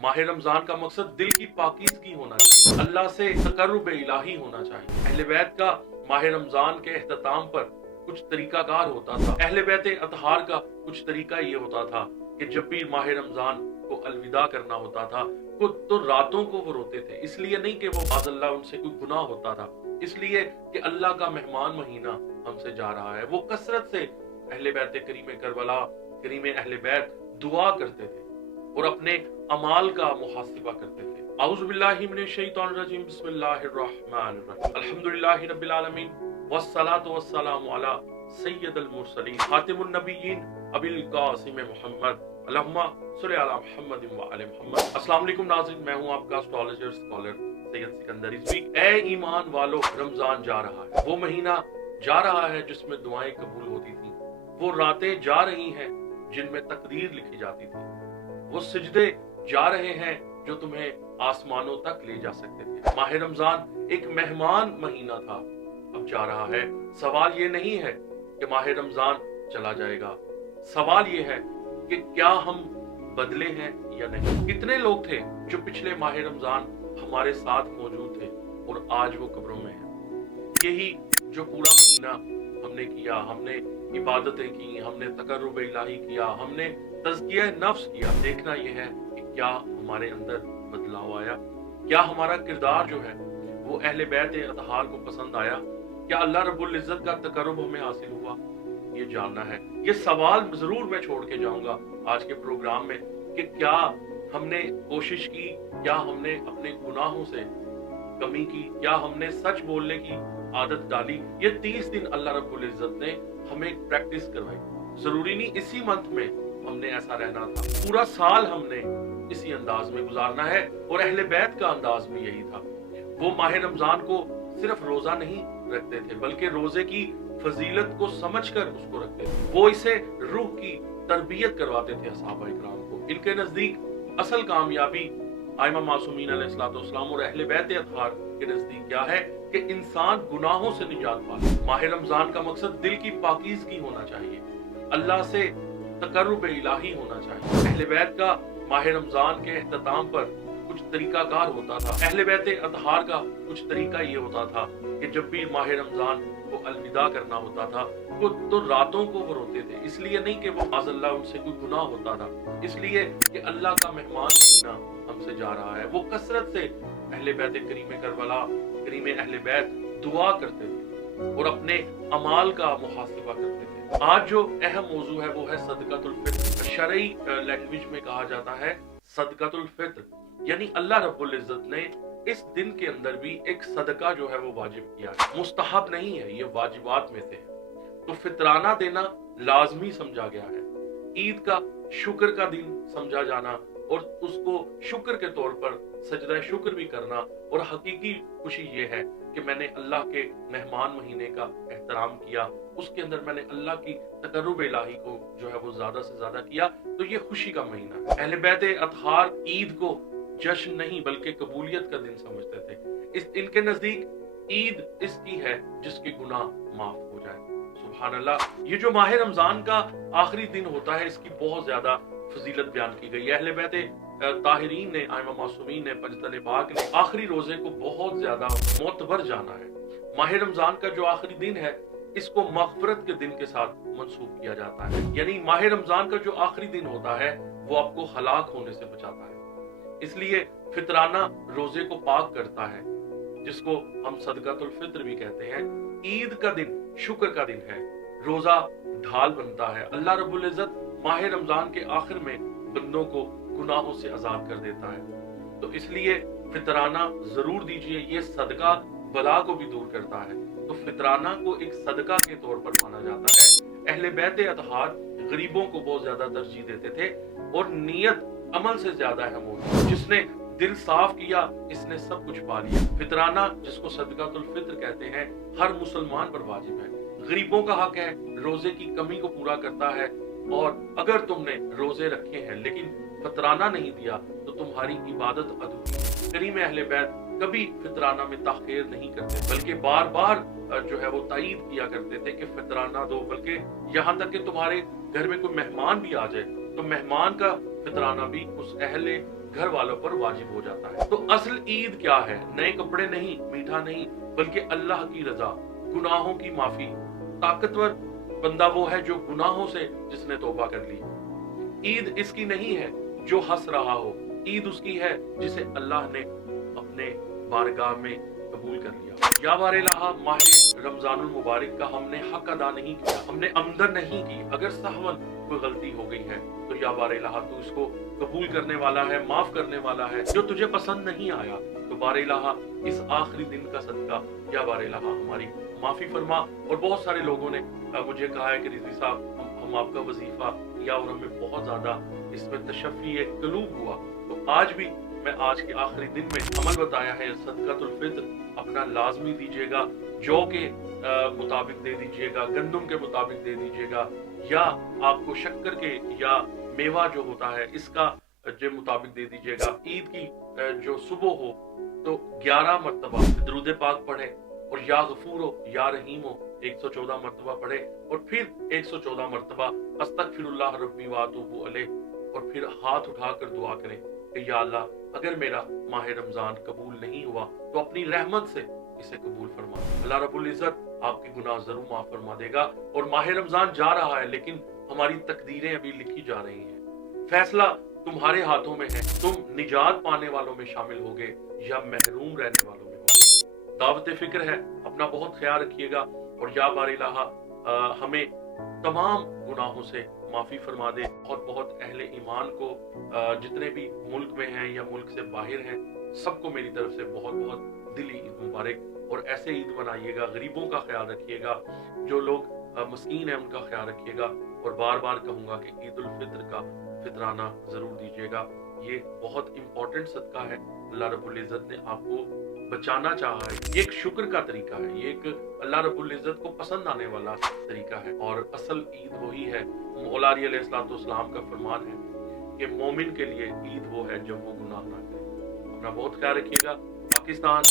माह रमजान का मकसद दिल की पाकीज़गी होना चाहिए, अल्लाह से तकर्रुब इलाही होना चाहिए। अहले बैत का माह रमजान के एहतताम पर कुछ तरीकाकार होता था। अहले बैत अतहार का कुछ तरीका ये होता था कि जब भी माह रमजान को अलविदा करना होता था तो रातों को वो रोते थे, इसलिए नहीं कि वो माज़अल्लाह उनसे कोई गुनाह होता था, इसलिए कि अल्लाह का मेहमान महीना हमसे जा रहा है। वो कसरत से अहले बैत करीम करबला, करीम अहले बैत दुआ करते थे और अपने अमाल का मुहासिबा करते थे। औज़ु बिल्लाहि मिनश शैतानिर रजीम, बिस्मिल्लाहिर रहमानिर रहीम, अल्हम्दुलिल्लाहि रब्बिल आलमीन, वस्सलातु वस्सलामु अला सय्यिदिल मुरसलीन, खातिमुन नबिय्यीन, अबिल कासिम मुहम्मद, अल्लाहुम्मा सल्लि अला मुहम्मद व आले मुहम्मद। अस्सलाम वालेकुम नाज़रीन, मैं हूं आपका एस्ट्रोलॉजर स्कॉलर सैयद सिकंदर। इस वीक ए ईमान वालों, रमजान जा रहा है, वो महीना जा रहा है जिसमें दुआएं कबूल होती थी, वो रातें जा रही हैं जिनमें तकदीर लिखी जाती थी, वो सिजदे जा रहे हैं जो तुम्हें आसमानों तक ले जा सकते थे। माह रमजान एक मेहमान महीना था, अब जा रहा है। सवाल ये नहीं है कि माह रमजान चला जाएगा, सवाल ये है कि क्या हम बदले हैं या नहीं। कितने लोग थे जो पिछले माह रमजान हमारे साथ मौजूद थे और आज वो कब्रों में हैं। यही जो पूरा महीना हमने किया, हमने इबादतें की, हमने तकर्रुब इलाही किया, हमने तज़किया नफ्स किया, देखना यह है कि क्या हमारे अंदर बदलाव आया, क्या हमारा किरदार जो है वो अहले बैत अतहार को पसंद आया, क्या अल्लाह रब्बुल इज़्ज़त का तकर्रुब हमें हासिल हुआ, ये जानना है। ये सवाल जरूर मैं छोड़ के जाऊंगा आज के प्रोग्राम में कि क्या हमने कोशिश की, क्या हमने अपने गुनाहों से कमी की, क्या हमने सच बोलने की आदत डाली। ये 30 दिन अल्लाह रब्बुल इज़्ज़त ने हमें प्रैक्टिस करवाई। जरूरी नहीं इसी मंथ में हमने ऐसा रहना था, पूरा साल हमने इसी अंदाज में गुजारना है। और अहले बैत का अंदाज भी यही था। वो माह रमजान को सिर्फ रोजा नहीं रखते थे, बल्कि रोजे की फजीलत को समझकर उसको रखते थे। वो इसे रूह की तरबियत करवाते थे असहाबा इकराम को। इनके नजदीक असल कामयाबी आइमा मासूमीन अलैहिस्सलाम और अहले बैत अतहार के नजदीक क्या है कि इंसान गुनाहों से निजात पाए। माह रमजान का मकसद दिल की पाकीज़गी होना चाहिए, अल्लाह से तकर्रुब इलाही होना चाहिए। अहले बैत का माह रमजान के एहतताम पर कुछ तरीकाकार होता था। अहले बैत अतहार का कुछ तरीका ये होता था कि जब भी माह रमजान को अलविदा करना होता था तो रातों को वो रोते थे, इसलिए नहीं कि वो माज़अल्लाह उनसे कोई गुनाह होता था, इसलिए कि अल्लाह का मेहमान महीना हमसे जा रहा है। वो कसरत से अहले बैत करीम करबला, करीम अहले बैत दुआ करते थे और अपने अमाल का मुहासिबा करते थे। आज जो अहम मौजू है वो है सदकातुल फित्र। शरई लैंग्वेज में कहा जाता है सदकातुल फित्र, यानी अल्लाह रब्बुल इज़्ज़त ने इस दिन के अंदर भी एक सदका जो है वो वाजिब किया है। मुस्तहब नहीं है, ये वाजिबात में से है। तो फितराना देना लाजमी समझा गया है। ईद का शुक्र का दिन समझा जाना और उसको शुक्र के तौर पर सजदा शुक्र भी करना, और हकीकी खुशी ये है कि मैंने अल्लाह के मेहमान महीने का एहतराम किया, उसके अंदर मैंने अल्लाह की तकर्रुब इलाही को जो है वो ज्यादा से ज्यादा किया, तो ये खुशी का महीना है। अहले बैत अतहार ईद को जश्न नहीं बल्कि कबूलियत का दिन समझते थे। इनके नजदीक ईद इसकी है जिसके गुनाह माफ हो जाए। सुभान अल्लाह। ये जो माह रमजान का आखिरी दिन होता है इसकी बहुत ज्यादा फजीलत बयान की गई है। अहले बैत ताहिरीन ने, आइमा मासूमीन ने, पंजतन पाक ने आखिरी रोजे को बहुत ज्यादा मोतबर जाना है। माह रमजान का जो आखिरी दिन है इसको मग़फ़िरत के दिन के साथ मंसूब किया जाता है, यानी माह रमजान का जो आखिरी दिन होता है वो आपको हलाक होने से बचाता है। इसलिए फितराना रोजे को पाक करता है, जिसको हम सदकातुल फित्र भी कहते हैं। ईद का दिन शुक्र का दिन है, रोजा ढाल बनता है। अल्लाह रब्बुल इज़्ज़त माह रमजान के आखिर में बंदों को गुनाहों से आजाद कर देता है, तो इसलिए फितराना जरूर दीजिए। ये सदका बला को भी दूर करता है, तो फितराना को एक सदका के तौर पर माना जाता है। अहले बैत अतहार गरीबों को बहुत ज्यादा तरजीह देते थे और नियत अमल से ज्यादा अहम होती। जिसने दिल साफ किया इसने सब कुछ पा लिया। फितराना जिसको सदकातुल फित्र कहते हैं हर मुसलमान पर वाजिब है। गरीबों का हक है, रोजे की कमी को पूरा करता है, और अगर तुमने रोजे रखे हैं लेकिन फितराना नहीं दिया तो तुम्हारी इबादत अधूरी है। करीम अहले बैत कभी फितराना में ताखीर नहीं करते, बल्कि बार बार जो है वो तायीद किया करते थे कि फितराना दो, बल्कि यहाँ तक कि तुम्हारे घर में कोई मेहमान भी आ जाए तो मेहमान का फितराना भी उस अहले घर वालों पर वाजिब हो जाता है। तो असल ईद क्या है? नए कपड़े नहीं, मीठा नहीं, बल्कि अल्लाह की रजा, गुनाहों की माफी। ताकतवर बंदा वो है जो गुनाहों से जिसने तौबा कर ली। ईद इसकी नहीं है जो हंस रहा हो, ईद उसकी है जिसे अल्लाह ने अपने बारगाह में कबूल कर लिया। या बारेलाहा, माह रमजानुल मुबारक का हमने हक अदा नहीं किया, हमने आमदन नहीं की। अगर सहवन कोई गलती हो गई है तो या बारेलाहा तू इसको कबूल करने वाला है, माफ करने वाला है। जो तुझे पसंद नहीं आया तो बारेलाहा इस आखिरी दिन का सदका या बारेलाहा हमारी माफी फरमा। और बहुत सारे लोगों ने मुझे कहा है कि रिजवी साहब हम आपका वजीफा या और हमें बहुत ज्यादा इसमें तशफ़ी कलूब हुआ। तो आज भी मैं आज के आखिरी दिन में अमल बताया है, सदकातुल फित्र अपना लाजमी दीजिएगा, जौ के मुताबिक दे दीजिएगा, गंदम के मुताबिक दे दीजिएगा, या आपको शक्कर के या मेवा जो होता है इसका जो मुताबिक दे दीजिएगा। ईद की जो सुबह हो तो 11 मरतबा दरूद पाक पढ़े और या गफूर हो या रहीम हो 114 मरतबा पढ़े और फिर 114 मरतबा अस्तगफिरुल्लाह रब्बी व अतूबु अलैह, और फिर हाथ उठाकर दुआ करें कि या अल्लाह अगर मेरा माह रमजान कबूल नहीं हुआ तो अपनी रहमत से इसे कबूल फरमा। अल्लाह रब्बुल इज्जत आपके गुनाह जरूर माफ फरमा देगा। और माह रमजान जा रहा है लेकिन हमारी तकदीरें अभी लिखी जा रही हैं। फैसला तुम्हारे हाथों में है, तुम निजात पाने वालों में शामिल होगे या महरूम रहने वालों में होगे। दावत फिक्र है, अपना बहुत ख्याल रखिएगा। और या बारिलाहा हमें तमाम गुनाहों से माफी फरमा दे। बहुत बहुत अहले ईमान को जितने भी मुल्क में हैं या मुल्क से बाहर हैं, सबको मेरी तरफ से बहुत बहुत दिली ईद मुबारक। और ऐसे ईद मनाइएगा, गरीबों का ख्याल रखिएगा, जो लोग मस्कीन हैं उनका ख्याल रखिएगा। और बार बार कहूंगा कि ईद उल फित्र का फितराना जरूर दीजिएगा। ये बहुत इंपॉर्टेंट सदका है, अल्लाह रब्बुल इज्जत ने आपको बचाना चाहा है। ये एक शुक्र का तरीका है, ये एक अल्लाह रब्बुल इज्जत को पसंद आने वाला तरीका है। और असल ईद वही है, मौला अली अलैहिस्सलाम का फरमान है कि मोमिन के लिए ईद वो है जब वो गुनाह ना करे। अपना बहुत ख्याल रखिएगा। पाकिस्तान